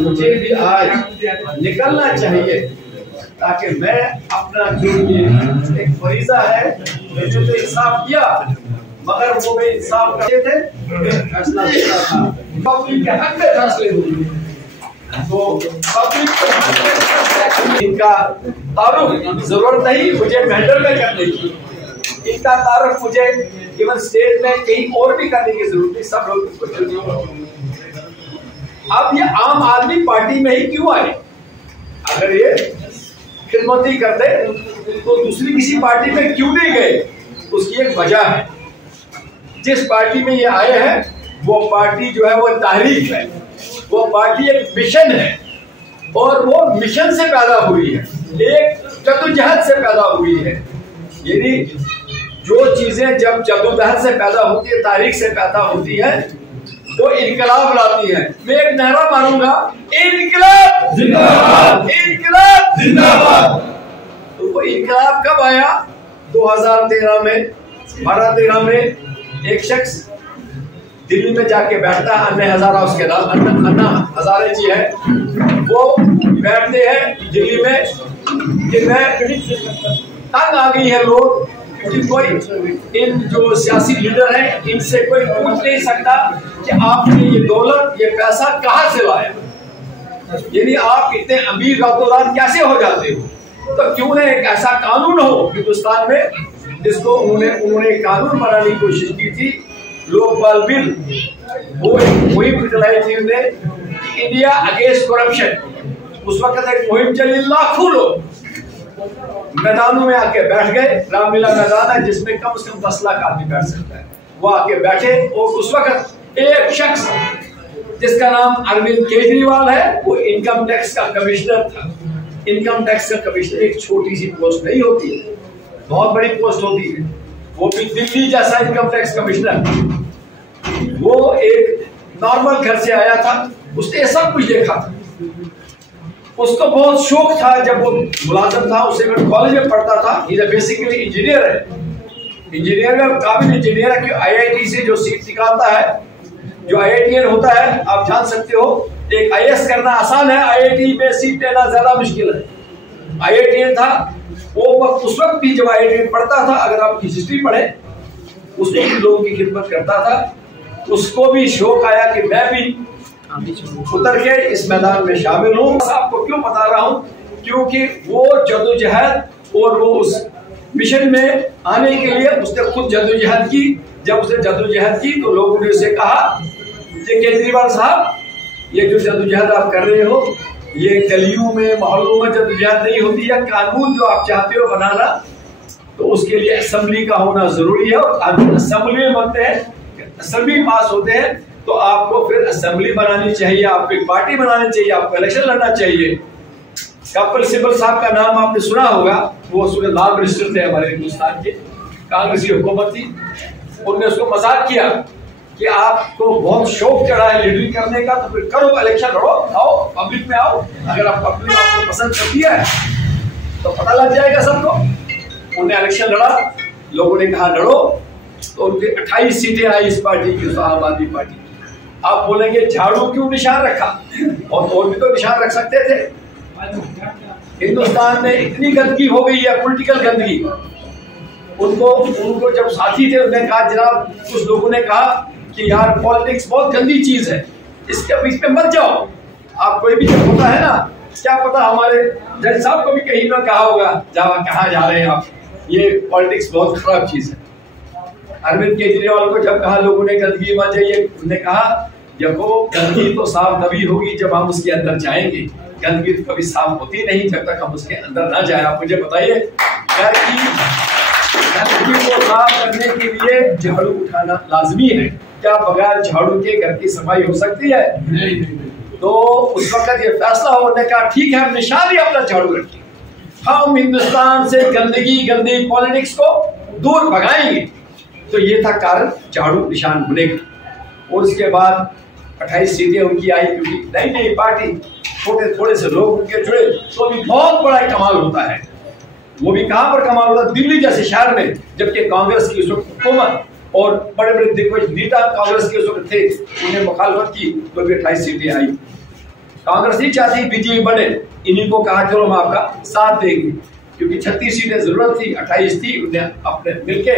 मुझे भी आज निकलना चाहिए ताकि मैं अपना जो ये एक फरीजा है, मैंने तो इंसाफ किया मगर वो भी इंसाफ करते थे, फैसला देता था पब्लिक के हक में फैसले हुए। तो पब्लिक के हक में इनका तारुफ जरूरत नहीं मुझे मैटर में करने की, इनका तारुफ मुझे इवन स्टेट में कहीं और भी करने की जरूरत नहीं, सब लोग इसको जल्दी। अब ये आम आदमी पार्टी में ही क्यों आए? अगर ये खिदमत ही करते तो दूसरी किसी पार्टी में क्यों नहीं गए? उसकी एक वजह है। जिस पार्टी में ये आए हैं वो पार्टी जो है वो तारीख है, वो पार्टी एक मिशन है और वो मिशन से पैदा हुई है, एक जद्दोजहद से पैदा हुई है। यानी जो चीजें जब जद्दोजहद से पैदा होती है, तारीख से पैदा होती है, वो इनकलाब लाती है। मैं एक नारा मारूंगा, इनकलाब जिंदाबाद, इनकलाब जिंदाबाद। तो वो इनकलाब कब आया? 2013 में, 12-13 में एक शख्स दिल्ली में जाके बैठता है, अन्ना हजारा उसके नाम, अन्ना हजारे जी है, वो बैठते हैं दिल्ली में कि मैं तंग आ गई है लोग कि कोई इन जो सियासी लीडर हैं इनसे कोई पूछ नहीं सकता कि आपने ये दौलत ये पैसा कहाँ से लाया, यानी आप इतने अमीर रातों-रात कैसे हो जाते हो? तो क्यों ना एक ऐसा कानून हो हिंदुस्तान में जिसको उन्होंने कानून बनाने की कोशिश की थी, लोकपाल बिल, वो मुहिम चलाई थी उन्होंने, इंडिया अगेंस्ट करप्शन। उस वक्त एक मुहिम चली, लाखों लोग मैदानों में आके बैठ गए। रामलीला मैदान है जिसमें कम से कम 10 लाख आदमी बैठ सकता है, वो आके बैठे। और उस वक्त एक शख्स जिसका नाम अरविंद केजरीवाल है, वो इनकम टैक्स का कमिश्नर था। इनकम टैक्स का कमिश्नर एक छोटी सी पोस्ट नहीं होती है, बहुत बड़ी पोस्ट होती है, वो भी दिल्ली जैसा इनकम टैक्स कमिश्नर। वो एक नॉर्मल घर से आया था, उसने सब कुछ देखा था, उसको बहुत शौक था। जब वो मुलाजिम था, उसे कॉलेज में पढ़ता था, ये बेसिकली इंजीनियर है, इंजीनियर में काबिल इंजीनियर है कि आईआईटी से जो सीट निकालता है, जो आईआईटीएन होता है, आप जान सकते हो एक आईएएस करना आसान है, आईआईटी में सीट लेना ज्यादा मुश्किल है। आईआईटीएन था वो उस वक्त भी जब आईआईटी में पढ़ता था, अगर आप हिस्ट्री पढ़े उसमें भी लोगों की खिदमत करता था। उसको भी शौक आया कि मैं भी उतर के इस मैदान में शामिल हूँ। आपको क्यों बता रहा हूँ? क्योंकि वो जद्दोजहद और वो उस मिशन में आने के लिए उसने खुद जद्दोजहद की। जब उसने जद्दोजहद की तो लोगों ने उसे कहा कि केजरीवाल साहब, ये जो जद्दोजहद आप कर रहे हो, ये गलियों में मोहल्लों में जद्दोजहद नहीं होती है। कानून जो आप चाहते हो बनाना, तो उसके लिए असेंबली का होना जरूरी है, और कानून असेंबली में बनते हैं, असेंबली पास होते हैं, तो आपको फिर असेंबली बनानी चाहिए, आपको एक पार्टी बनानी चाहिए, आपको इलेक्शन लड़ना चाहिए। कपिल सिब्बल साहब का नाम आपने सुना होगा, वो लॉ मिनिस्टर थे हमारे हिंदुस्तान के, कांग्रेस की हुकूमत थी। उन्होंने उसको मजाक किया कि आपको बहुत शौक चढ़ा है लीडरिंग करने का, तो फिर करो, इलेक्शन लड़ो, आओ पब्लिक में आओ। अगर आप पब्लिक आपको पसंद करती है तो पता लग जाएगा सबको। उन्होंने इलेक्शन लड़ा, लोगों ने कहा लड़ो, तो उनकी 28 सीटें आई इस पार्टी की, आम आदमी पार्टी की। आप बोलेंगे झाड़ू क्यों निशान रखा? और भी तो निशान रख सकते थे। हिंदुस्तान में इतनी गंदगी हो गई है, पॉलिटिकल गंदगी। उनको जब साथी थे उन्होंने कहा, जनाब कुछ लोगों ने कहा कि यार पॉलिटिक्स बहुत गंदी चीज है, इसके बीच में मत जाओ। आप कोई भी जब होता है ना, क्या पता हमारे जज साहब को भी कहीं ना कहा होगा, कहाँ जा रहे हैं आप, ये पॉलिटिक्स बहुत खराब चीज है। अरविंद केजरीवाल को जब कहा लोगों ने गंदगी मत जाइए, उन्होंने कहा देखो गंदगी तो साफ तभी होगी जब हम उसके अंदर जाएंगे, गंदगी तो कभी साफ होती नहीं जब तक हम उसके अंदर ना जाए। आप मुझे बताइए, गंदगी को साफ करने के लिए झाड़ू उठाना लाजमी है। क्या बगैर झाड़ू के घर की सफाई हो सकती है? नहीं। तो उस वक्त ये फैसला होने का, ठीक है हम निशान ही अपना झाड़ू रखें, हम हिंदुस्तान से गंदी पॉलिटिक्स को दूर भगाएंगे। तो ये था कारण झाड़ू निशान होने का। और उसके बाद 28 सीटें उनकी आई, क्योंकि नई पार्टी, थोड़े से लोग उनके जुड़े, तो भी बहुत बड़ा कमाल होता है। वो भी कहां पर कमाल होता है? दिल्ली जैसे शहर में, जबकि कांग्रेस की उस वक्त हुकूमत और बड़े दिग्गज नेता कांग्रेस के उस वक्त थे, उन्हें मुखालफत की, तो भी 28 सीटें आई। कांग्रेस नहीं चाहती बीजेपी बने, इन्हीं को कहा चलो हम आपका साथ देंगे, क्योंकि 36 सीटें जरूरत थी, 28 थी, उन्हें अपने मिलके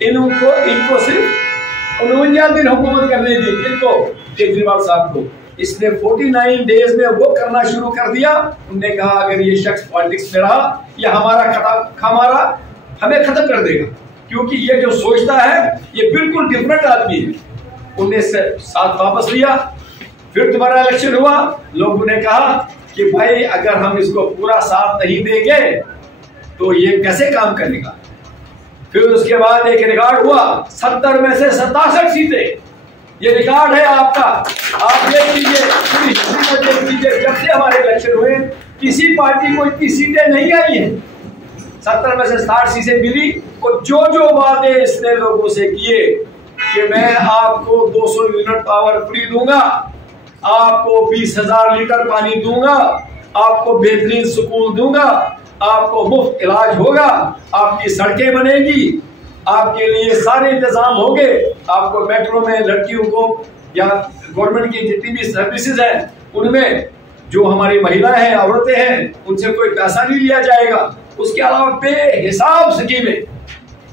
इनको सिर्फ 49 दिन हुकूमत करने दी। इनको केजरीवाल साहब को इसने 49 डेज में वो करना शुरू कर दिया। उन्होंने कहा अगर ये शख्स पॉलिटिक्स में रहा या हमें खत्म कर देगा, क्योंकि ये जो सोचता है ये बिल्कुल डिफरेंट आदमी है। उन्हें साथ वापस लिया, फिर दोबारा इलेक्शन हुआ। लोगों ने कहा कि भाई अगर हम इसको पूरा साथ नहीं देंगे तो ये कैसे काम करेगा। फिर उसके बाद एक रिकॉर्ड हुआ, 70 में से 67 सीटें, ये रिकॉर्ड है आपका। आप देख लीजिए, पूरी हिस्ट्री में देख लीजिए, जब से हमारे इलेक्शन हुए किसी पार्टी को इतनी सीटें नहीं आई हैं। 70 में से 60 सीटें मिली और जो वादे इसने लोगों से किए कि मैं आपको 200 यूनिट पावर फ्री दूंगा, आपको 20,000 लीटर पानी दूंगा, आपको बेहतरीन स्कूल दूंगा, आपको मुफ्त इलाज होगा, आपकी सड़कें बनेगी, आपके लिए सारे इंतजाम होंगे, आपको मेट्रो में लड़कियों को या गवर्नमेंट की जितनी भी सर्विसेज हैं उनमें जो हमारी महिलाएं हैं, औरतें हैं, उनसे कोई पैसा नहीं लिया जाएगा। उसके अलावा बेहिसाब स्कीमें,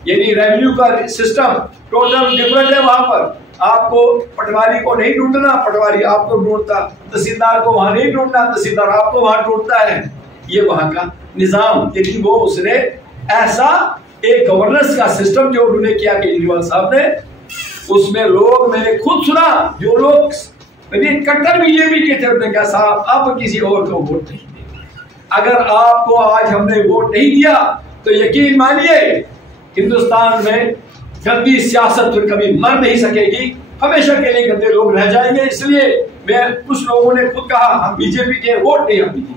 यानी रेवेन्यू का सिस्टम टोटल डिफरेंट है। वहां पर आपको पटवारी को नहीं ढूंढना, पटवारी आपको ढूंढता, तहसीलदार को वहां नहीं ढूंढना, तहसीलदार आपको वहां ढूंढता है। ये वहां का निजाम, लेकिन वो उसने ऐसा एक गवर्नेंस का सिस्टम जो उन्होंने किया केजरीवाल साहब ने, उसमें लोग, मैंने खुद सुना, जो लोग कट्टर बीजेपी के थे, उन्होंने कहा साहब अब किसी और को वोट नहीं देंगे। अगर आपको आज हमने वोट नहीं दिया तो यकीन मानिए हिंदुस्तान में गंदी सियासत फिर कभी मर नहीं सकेगी, हमेशा के लिए गंदे लोग रह जाएंगे। इसलिए मैं, कुछ लोगों ने खुद कहा हम बीजेपी के वोट नहीं, हम बीजेपी,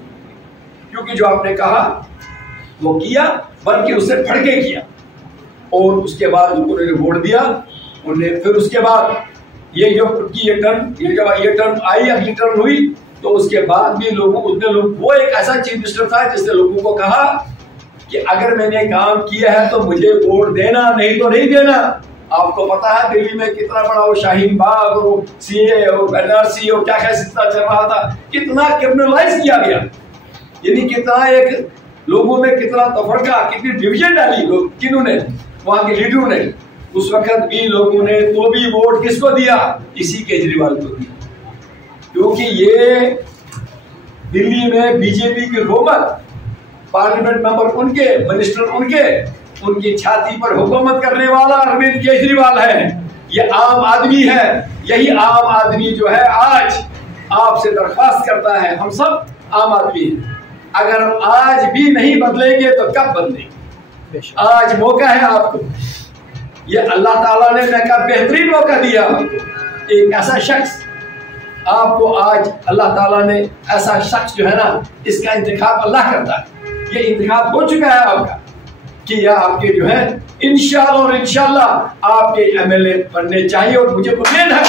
क्योंकि जो आपने कहा वो किया, बल्कि उससे फड़के किया। और उसके बाद उन्होंने वोट दिया। उन्हें फिर उसके बाद ये टर्म आई, अगली टर्म हुई, तो उसके बाद भी वो एक ऐसा चीफ मिनिस्टर था जिसने लोगों को कहा कि अगर मैंने काम किया है तो मुझे वोट देना, नहीं तो नहीं देना। आपको पता है दिल्ली में कितना बड़ा वो शाहीन बाग और सीए और एनआरसी और क्या क्या सिलसिला चल रहा था, कितना क्रिमिनलाइज किया गया, यानी कितना एक लोगों में कितना तफरका, कितनी डिवीजन डाली लोग, किन्होंने, वहां के लीडरों ने। उस वक्त भी लोगों ने तो भी वोट किसको दिया, इसी केजरीवाल को दिया, क्योंकि ये दिल्ली में बीजेपी की हुकूमत, पार्लियामेंट मेंबर उनके, मिनिस्टर उनके, उनकी छाती पर हुकूमत करने वाला अरविंद केजरीवाल है। ये आम आदमी है। यही आम आदमी जो है आज आपसे दरख्वास्त करता है, हम सब आम आदमी हैं, अगर हम आज भी नहीं बदलेंगे तो कब बदलेंगे। आज मौका है आपको, ये अल्लाह ताला ने बेहतरीन मौका दिया आपको। एक ऐसा शख्स आपको आज अल्लाह ताला ने, ऐसा शख्स जो है ना, इसका इंतखाब अल्लाह करता है। ये इंतखाब हो चुका है आपका कि यह आपके जो है इंशाअल्लाह और इंशाअल्लाह आपके एमएलए बनने चाहिए। और मुझे उम्मीद है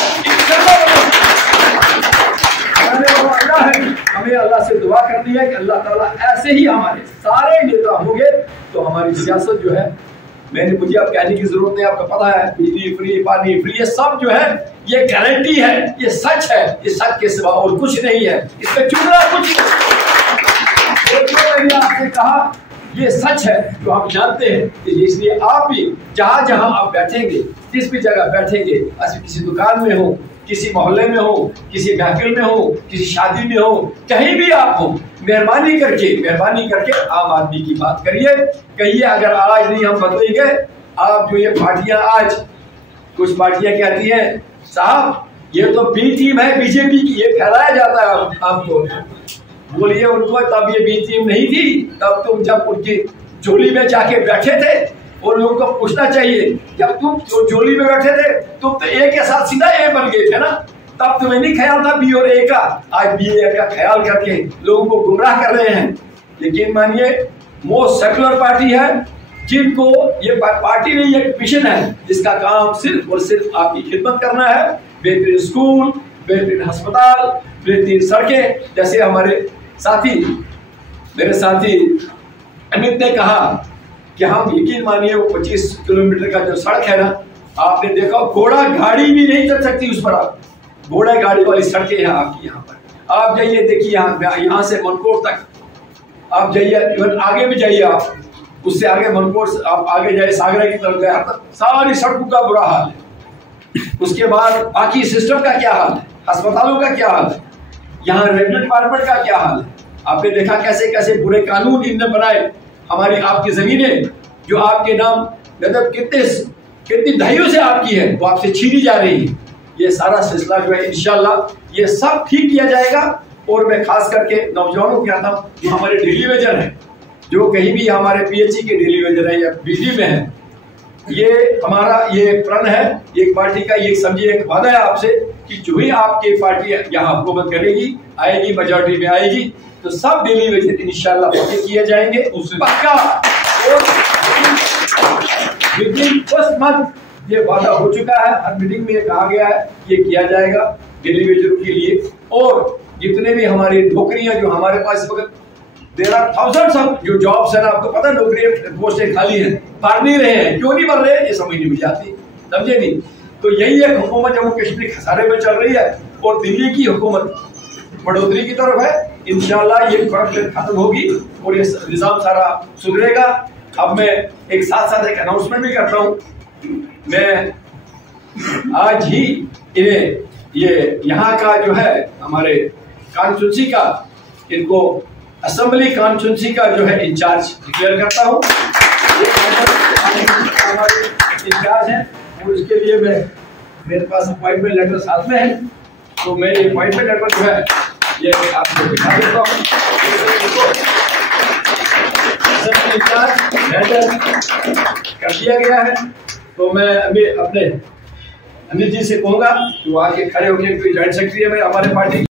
हमें अल्लाह से दुआ करनी है कि अल्लाह ताला ऐसे ही हमारे सारे नेता होंगे तो हमारी सियासत जो है, मुझे अब कहने की जरूरत नहीं, आपको पता है, बिजली फ्री, पानी फ्री, ये सब जो है ये गारंटी है, ये सच है, ये सच के सिवा और कुछ नहीं है, इसमें चुनना कुछ नहीं। मैंने आपसे कहा ये सच है जो हम जानते हैं, इसलिए आप भी जहां जहां आप बैठेंगे, जिस भी जगह बैठेंगे, किसी दुकान में हो, किसी मोहल्ले में हो, किसी महफिल में हो, किसी शादी में हो, कहीं भी आप हो, मेहरबानी करके आम आदमी की बात करिए, कहिए अगर आज नहीं हम बदलेंगे। आप जो ये पार्टियां, आज कुछ पार्टियां कहती हैं साहब ये तो बी टीम है बीजेपी की, ये फैलाया जाता है आपको। बोलिए उनको, तब ये बी टीम नहीं थी, तब तुम जब उनकी झोली में जाके बैठे थे, और लोगों को पूछना चाहिए, जब तुम झोली में बैठे थे तुम तो ए के साथ सीधा ए बन गए थे ना, तब तुम्हें नहीं ख्याल था बी और ए का। आज बी ए का ख्याल करके लोगों को गुमराह कर रहे हैं। लेकिन मानिए मोस्ट सेकुलर पार्टी है, जिनको ये पार्टी नहीं, एक मिशन है जिसका काम सिर्फ और सिर्फ आपकी खिदमत करना है। बेहतरीन स्कूल, बेहतरीन अस्पताल, बेहतरीन सड़कें। जैसे मेरे साथी अमित ने कहा कि हम, यकीन मानिए, वो 25 किलोमीटर का जो सड़क है ना, आपने देखा घोड़ा गाड़ी भी नहीं चल सकती उस पर, आप घोड़ा गाड़ी वाली सड़कें हैं आपकी यहाँ पर। आप जाइए, देखिए यहाँ से मनकोट तक आप जाइए, इवन आगे भी जाइए, आप उससे आगे मनकोट से आप आगे जाइए, सागरा की तरफ गए, सारी सड़कों का बुरा हाल है। उसके बाद बाकी सिस्टम का क्या हाल है, अस्पतालों का क्या हाल है, यहाँ रेवेन्यू डिपार्टमेंट का क्या हाल है। आपने देखा कैसे कैसे बुरे कानून इनने बनाए, हमारी आपकी जमीनें जो आपके नाम मतलब कितनी दहाइयों से आपकी है वो आपसे छीनी जा रही है। ये सारा सिलसिला जो है इंशाल्लाह ये सब ठीक किया जाएगा। और मैं खास करके नौजवानों को कहता हूँ जो हमारे डेली वेजर हैं, जो कहीं भी हमारे पीएचई के डेली वेजर है या बिजली में है, ये हमारा ये प्रण है, एक पार्टी का ये समझिए एक वादा है आपसे कि जो ही आपकी पार्टी यहाँ हुकूमत करेगी, आएगी, मेजॉरिटी में आएगी, तो सब डेली वेजर इंशाल्लाह पक्के किए जाएंगे पक्का। और फर्स्ट मंथ ये वादा हो चुका है, हर मीटिंग में कहा गया है ये किया जाएगा डेली वेजरों के लिए। और जितने भी हमारी नौकरियां जो हमारे पास वक्त देयर आर थाउजेंड्स ऑफ जो जॉब्स है ना, आपको पता है नौकरियां पोस्टें खाली हैं, भर नहीं रहे हैं, क्यों नहीं भर रहे ये समझ नहीं मुझे आती, समझे नहीं। तो यही एक हुकूमत जम्मू कश्मीर खसारे में चल रही है और दिल्ली की हुकूमत बढ़ोतरी की तरफ है। इंशाल्लाह ये करप्शन खत्म होगी और ये निजाम सारा सुधरेगा। अब मैं एक साथ एक अनाउंसमेंट भी करता हूँ, मैं आज ही इन्हें ये यहाँ का जो है हमारे कॉन्स्टिट्यूंसी का, इनको असेंबली कॉन्स्टिट्यूंसी का जो है इंचार्ज डिक्लेयर करता हूँ, हमारे इंचार्ज हैं। और इसके लिए मैं मेरे पास अपॉइंटमेंट लेटर साथ में है, तो मैं ये अपॉइंटमेंट लेटर जो है ये आपको दिखा देता हूँ। कर दिया गया है, तो मैं अभी अपने अनिल जी से कहूँगा कि वो आके खड़े होकर, कोई जॉइंट सेक्रेटरी है हमारे पार्टी